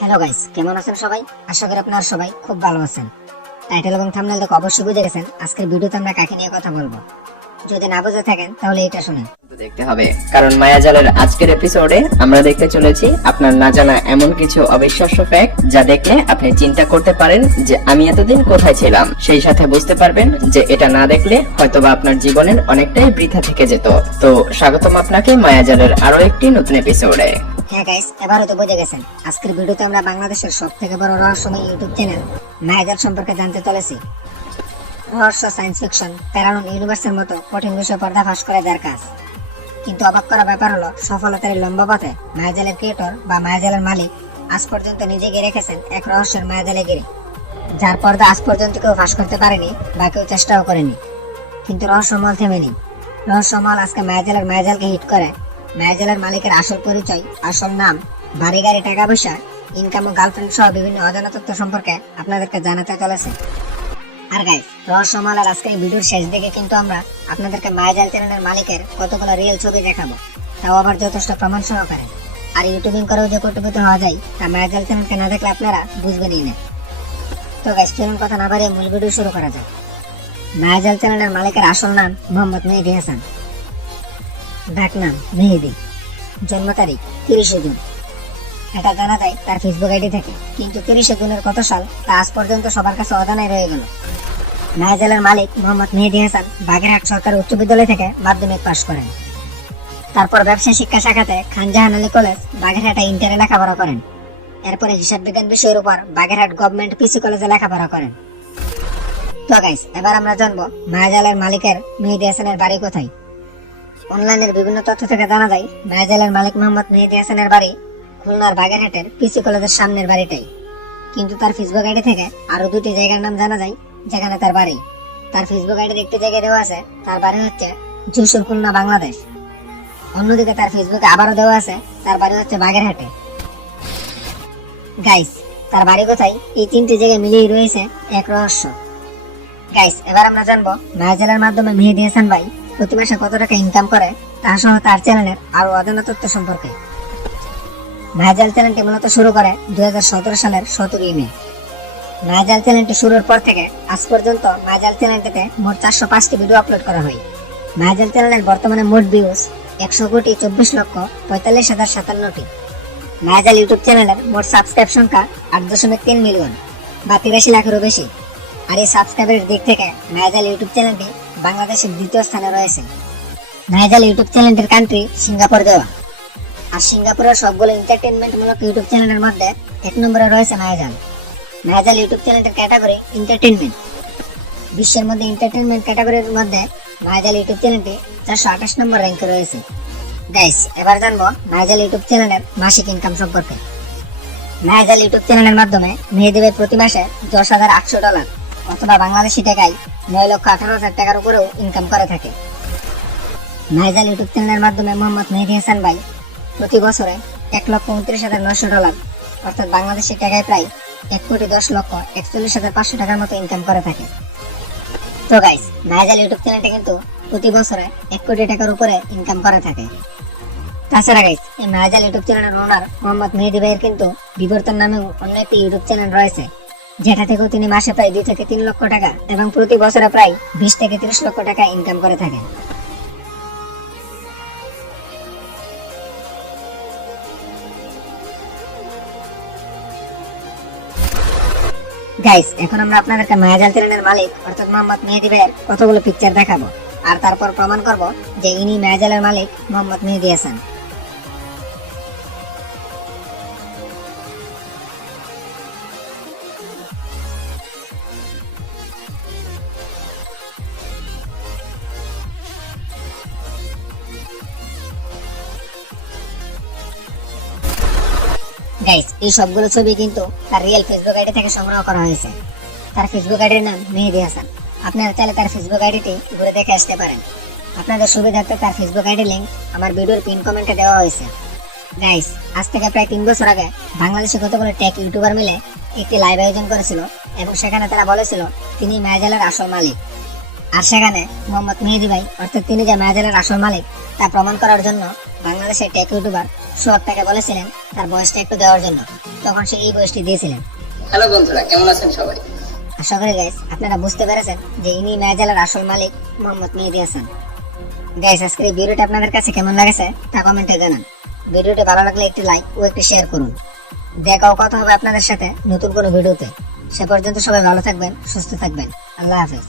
Hello guys, কেমন আছেন সবাই? আশা করি আপনারা সবাই খুব ভালো আছেন। টাইটেল এবং থাম্বনেল দেখে অবশ্যই বুঝে গেছেন আজকের ভিডিওতে আমরা কাকে নিয়ে কথা বলবো। যদি না বুঝে থাকেন তাহলে এটা শুনেন। দেখতে হবে, কারণ মায়াজালের আজকের এপিসোডে আমরা দেখতে চলেছি আপনার না জানা এমন কিছু অবিশ্বাস্য ফ্যাক্ট যা দেখলে আপনি চিন্তা করতে পারেন যে আমি এতদিন কোথায় ছিলাম। সেই সাথে বুঝতে পারবেন যে এটা না দেখলে হয়তোবা আপনার জীবনের অনেকটাই বৃথা থেকে যেত। তো স্বাগতম আপনাকে মায়াজালের আরো একটি নতুন এপিসোডে। হ্যাঁ গাইস, এবারও তো বুঝে গেছেন আজকের ভিডিওতে আমরা বাংলাদেশের সবথেকে বড় রহস্যময় ইউটিউব চ্যানেল মায়াজাল সম্পর্কে জানতে চলেছি। রহস্য, সায়েন্স ফিকশন, প্যারানল ইউনিভার্সের মতো কঠিন বিষয় পর্দাফাশ করে যার কাজ। কিন্তু অবাক করা ব্যাপার হলো সফলতার এই লম্বা পথে মায়াজালের ক্রিয়েটর বা মায়াজালের মালিক আজ পর্যন্ত নিজেকে রেখেছেন এক রহস্যের মায়াজালে ঘিরে, যার পর্দা আজ পর্যন্ত কেউ ফাঁস করতে পারেনি বা কেউ চেষ্টাও করেনি। কিন্তু রহস্যমল থেমেনি। রহস্যমল আজকে মায়াজালকে হিট করে। মায়াজালের মালিকের আসল পরিচয়, আসল নাম, বাড়ি গাড়ি, টাকা পয়সা, ইনকাম ও গার্লফ্রেন্ড সহ বিভিন্ন অজানা তথ্য সম্পর্কে আপনাদেরকে জানাতে চলেছে। আর গাইস, রহস্যমালার আজকে এই ভিডিওর শেষ দিকে কিন্তু আমরা আপনাদেরকে মায়াজাল চ্যানেলের মালিকের কতগুলো রিয়েল ছবি দেখাবো, তাও আবার যথেষ্ট প্রমাণ সহকারে। আর ইউটিউবিং করেও যে কোটিপতি হওয়া যায় তা মায়াজাল চ্যানেলকে না দেখলে আপনারা বুঝবেনই না। তো গাইস, চলুন কথা না বাড়িয়ে মূল ভিডিও শুরু করা যাক। মায়াজাল চ্যানেলের মালিকের আসল নাম মোহাম্মদ মেহেদী হাসান, ডাক নাম মেহেদী। জন্ম তারিখ 30 জুন। এটা জানা যায় তার ফেসবুক আইডি থেকে, কিন্তু 30 জুনের কত সাল তা আজ পর্যন্ত সবার কাছে অজানাই রয়ে গেল। মায়াজালের মালিক মোহাম্মদ মেহেদী হাসান বাগেরহাট সরকারি উচ্চ বিদ্যালয় থেকে মাধ্যমিক পাশ করেন। তারপর ব্যবসায় শিক্ষা শাখাতে খান জাহান আলী কলেজ বাগেরহাটে ইন্টারে লেখাপড়া করেন। এরপরে হিসাব বিজ্ঞান বিষয়ের উপর বাগেরহাট গভর্নমেন্ট পিসি কলেজে লেখাপড়া করেন। তো গাইস, এবার আমরা জানবো মায়াজালের মালিকের মেহেদী হাসানের বাড়ি কোথায়। অনলাইনের বিভিন্ন তথ্য থেকে জানা যায় মায়াজালের মালিক মোহাম্মদ মেহেদী হাসানের বাড়ি খুলনার বাগেরহাটের পিসি কলেজের সামনের বাড়িটাই। কিন্তু তার ফেসবুক আইডি থেকে আরো দুটি জায়গার নাম জানা যায় যেখানে তার বাড়ি। তার ফেসবুক আইডির একটি জায়গায় দেওয়া আছে তার বাড়ি হচ্ছে যশোর, খুলনা, বাংলাদেশ। অন্যদিকে তার ফেসবুকে আবারও দেওয়া আছে তার বাড়ি হচ্ছে বাগেরহাটে। গাইস, তার বাড়ি কোথায় এই তিনটি জায়গায় মিলিয়ে রয়েছে এক রহস্য। গাইস, এবার আমরা জানবো মায়াজালের মাধ্যমে মেহেদী হাসান ভাই প্রতি মাসে কত টাকা ইনকাম করে তা সহ তার চ্যানেলের আরো অজানা তথ্য সম্পর্কে। মায়াজাল চ্যানেলটি মূলত শুরু করে 2017 সালের 17 মে। মায়াজাল চ্যানেলটি শুরুর পর থেকে আজ পর্যন্ত মায়াজাল চ্যানেলটিতে মোট 405টি ভিডিও আপলোড করা হয়। মায়াজাল চ্যানেলের বর্তমানে মোট ভিউজ 100,24,45,057টি। মায়াজাল ইউটিউব চ্যানেলের মোট সাবস্ক্রাইব সংখ্যা 8.3 মিলিয়ন বা 83 লাখেরও বেশি। আর এই সাবস্ক্রাইবের দিক থেকে মায়াজাল ইউটিউব চ্যানেলটি বাংলাদেশের দ্বিতীয় স্থানে রয়েছে। মায়াজাল ইউটিউব চ্যানেলটির কান্ট্রি সিঙ্গাপুর দেওয়া। আর সিঙ্গাপুরের সবগুলো এন্টারটেইনমেন্ট মূলক ইউটিউব চ্যানেলের মধ্যে 1 নম্বরে রয়েছে মায়াজাল। মায়াজাল ইউটিউব চ্যানেলটির ক্যাটাগরি এন্টারটেইনমেন্ট। বিশ্বের মধ্যে এন্টারটেইনমেন্ট ক্যাটাগরির মধ্যে মায়াজাল ইউটিউব চ্যানেলটি 428 নম্বর র্যাঙ্কে রয়েছে। গাইস, এবার জানবো মায়াজাল ইউটিউব চ্যানেলের মাসিক ইনকাম সম্পর্কে। মায়াজাল ইউটিউব চ্যানেলের মাধ্যমে মেহেদী ভাই প্রতি মাসে $10,800 অথবা বাংলাদেশি টাকায় 9,18,000 টাকার উপরেও ইনকাম করে থাকে। মায়াজাল ইউটিউব চ্যানেলের মাধ্যমে মোহাম্মদ মেহেদী হাসান ভাই প্রতি বছরে $1,29,900 অর্থাৎ বাংলাদেশি টাকায় প্রায় 1,10,41,500 টাকার মতো ইনকাম করে থাকে। তো গাইস, মায়াজাল ইউটিউব চ্যানেলটা কিন্তু প্রতি বছরে 1 কোটি টাকার উপরে ইনকাম করে থাকে। তাছাড়া গাইস, এই মায়াজাল ইউটিউব চ্যানেলের ওনার মোহাম্মদ মেহেদী ভাইয়ের কিন্তু বিবর্তন নামেও অন্য একটি ইউটিউব চ্যানেল রয়েছে, যেটা থেকেও তিনি মাসে প্রায় 2 থেকে 3 লক্ষ টাকা এবং প্রতি বছরে প্রায় 20 থেকে 30 লক্ষ টাকা ইনকাম করে থাকে। গাইস, এখন আমরা আপনাদেরকে মায়াজাল চ্যানেলের মালিক অর্থাৎ মোহাম্মদ মেহেদী ভাইয়ের কতগুলো পিকচার দেখাবো, আর তারপর প্রমাণ করব যে ইনি মায়াজালের মালিক মোহাম্মদ মেহেদী হাসান। গাইস, এই সবগুলো ছবি কিন্তু তার রিয়েল ফেসবুক আইডি থেকে সংগ্রহ করা হয়েছে। তার ফেসবুক আইডির নাম মেহেদী হাসান। আপনারা চাইলে তার ফেসবুক আইডিটি ঘুরে দেখে আসতে পারেন। আপনাদের সুবিধার্থে তার ফেসবুক আইডি লিংক আমার ভিডিওর পিন কমেন্টে দেওয়া হয়েছে। গাইস, আজ থেকে প্রায় 3 বছর আগে বাংলাদেশে কতগুলো টেক ইউটিউবার মিলে একটি লাইভ আয়োজন করেছিল এবং সেখানে তারা বলেছিল তিনি মায়াজালের আসল মালিক। আর সেখানে মোহাম্মদ মেহেদী ভাই অর্থাৎ তিনি যে মায়াজালের আসল মালিক তা প্রমাণ করার জন্য বাংলাদেশের টেক ইউটিউবার সোহাগ তাকে বলেছিলেন তার বয়সটা একটু দেওয়ার জন্য, তখন সে এই বয়সটি দিয়েছিলেন। হ্যালো বন্ধুরা, কেমন আছেন সবাই? আশা করি গাইস আপনারা বুঝতে পেরেছেন যে ইনি মায়াজালের আসল মালিক মোহাম্মদ মেহেদী হাসান। গাইস আজকের এই ভিডিওটা আপনাদের কাছে কেমন লাগেছে তা কমেন্টে জানান। ভিডিওটি ভালো লাগলে একটি লাইক ও একটি শেয়ার করুন। দেখা ও কথা হবে আপনাদের সাথে নতুন কোনো ভিডিওতে। সে পর্যন্ত সবাই ভালো থাকবেন, সুস্থ থাকবেন। আল্লাহ হাফেজ।